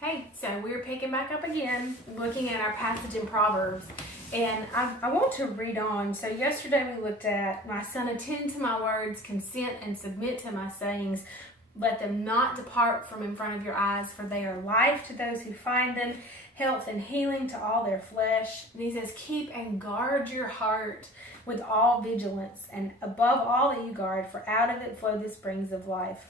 Hey, so we're picking back up again, looking at our passage in Proverbs. And I want to read on. So yesterday we looked at, my son, attend to my words, consent and submit to my sayings. Let them not depart from in front of your eyes, for they are life to those who find them, health and healing to all their flesh. And he says, keep and guard your heart with all vigilance, and above all that you guard, for out of it flow the springs of life.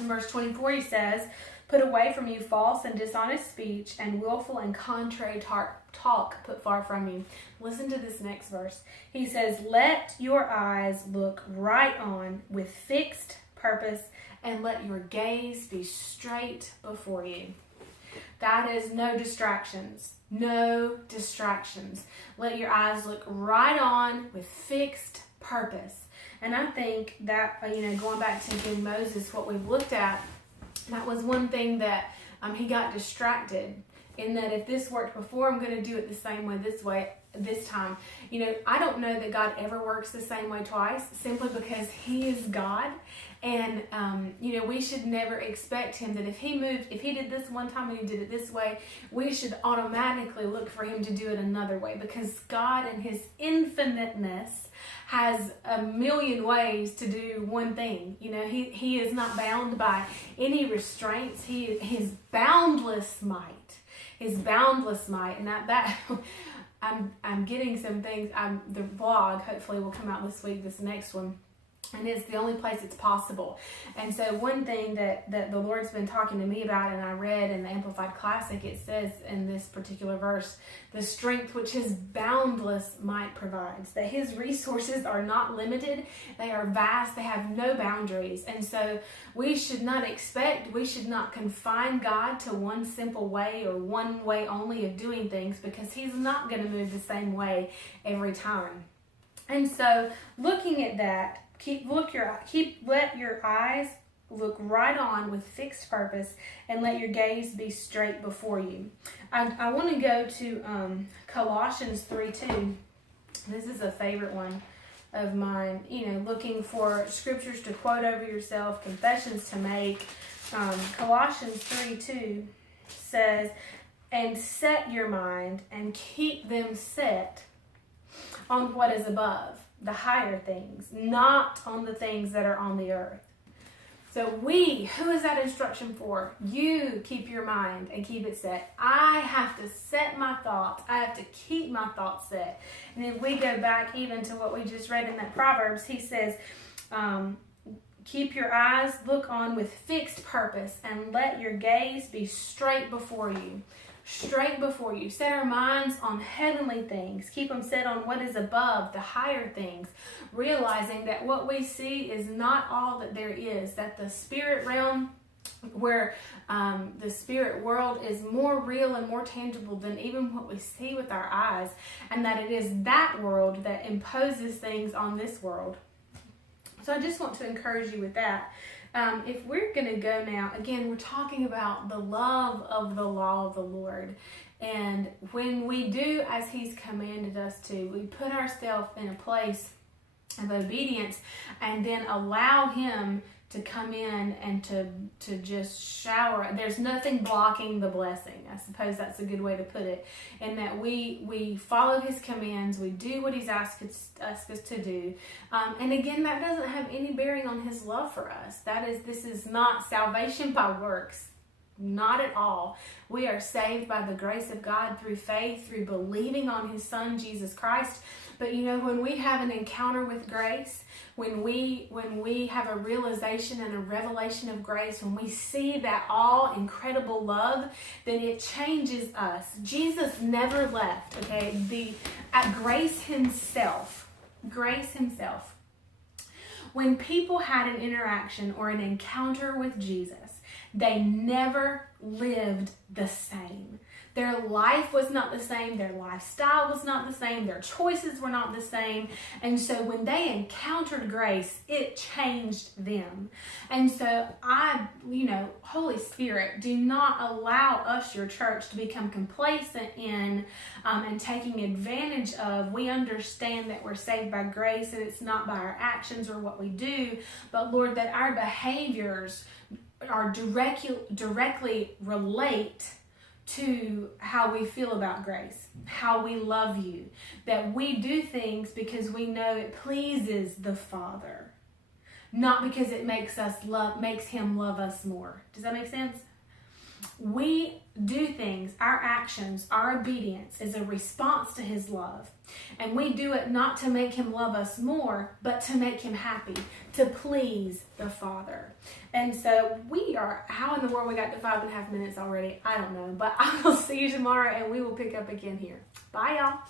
In verse 24 he says, put away from you false and dishonest speech, and willful and contrary talk put far from you. Listen to this next verse. He says, let your eyes look right on with fixed purpose, and let your gaze be straight before you. That is no distractions. No distractions. Let your eyes look right on with fixed purpose. And I think that, going back to King Moses, what we've looked at, that was one thing that he got distracted in, that if this worked before, I'm going to do it the same way this time. I don't know that God ever works the same way twice, simply because he is God. And, we should never expect him that if he did this one time and he did it this way, we should automatically look for him to do it another way, because God in his infiniteness has a million ways to do one thing. He is not bound by any restraints. His boundless might, and that I'm getting some things. The vlog hopefully will come out this week, this next one. And it's the only place it's possible. And so one thing that the Lord's been talking to me about, and I read in the Amplified Classic, it says in this particular verse, the strength which his boundless might provides, that his resources are not limited, they are vast, they have no boundaries. And so we should not confine God to one simple way or one way only of doing things, because he's not going to move the same way every time. And so looking at that, let your eyes look right on with fixed purpose, and let your gaze be straight before you. I want to go to Colossians 3:2. This is a favorite one of mine. Looking for scriptures to quote over yourself, confessions to make. Colossians 3:2 says, and set your mind and keep them set on what is above, the higher things, not on the things that are on the earth. So who is that instruction for? You keep your mind and keep it set. I have to set my thoughts. I have to keep my thoughts set. And then we go back even to what we just read in that Proverbs. He says, keep your eyes, look on with fixed purpose, and let your gaze be straight before you. Straight before you. Set our minds on heavenly things. Keep them set on what is above, the higher things. Realizing that what we see is not all that there is. That the spirit realm, where the spirit world is more real and more tangible than even what we see with our eyes. And that it is that world that imposes things on this world. So I just want to encourage you with that. If we're going to go now, again, we're talking about the love of the law of the Lord. And when we do as he's commanded us to, we put ourselves in a place of obedience, and then allow him to come in and to just shower. There's nothing blocking the blessing. I suppose that's a good way to put it. And that we follow his commands. We do what he's asked us to do. And again, that doesn't have any bearing on his love for us. This is not salvation by works. Not at all. We are saved by the grace of God through faith, through believing on his son, Jesus Christ. But when we have an encounter with grace, when we have a realization and a revelation of grace, when we see that all incredible love, then it changes us. Jesus never left, okay? At grace himself, when people had an interaction or an encounter with Jesus, they never lived the same. Their life was not the same. Their lifestyle was not the same. Their choices were not the same. And so when they encountered grace, it changed them. And so Holy Spirit, do not allow us, your church, to become complacent in and taking advantage of. We understand that we're saved by grace, and it's not by our actions or what we do, but Lord, that our behaviors are directly relate to how we feel about grace, how we love you, that we do things because we know it pleases the Father, not because it makes him love us more. Does that make sense? We do things, our actions, our obedience is a response to his love. And we do it not to make him love us more, but to make him happy, to please the Father. And so how in the world we got to 5.5 minutes already? I don't know, but I will see you tomorrow and we will pick up again here. Bye, y'all.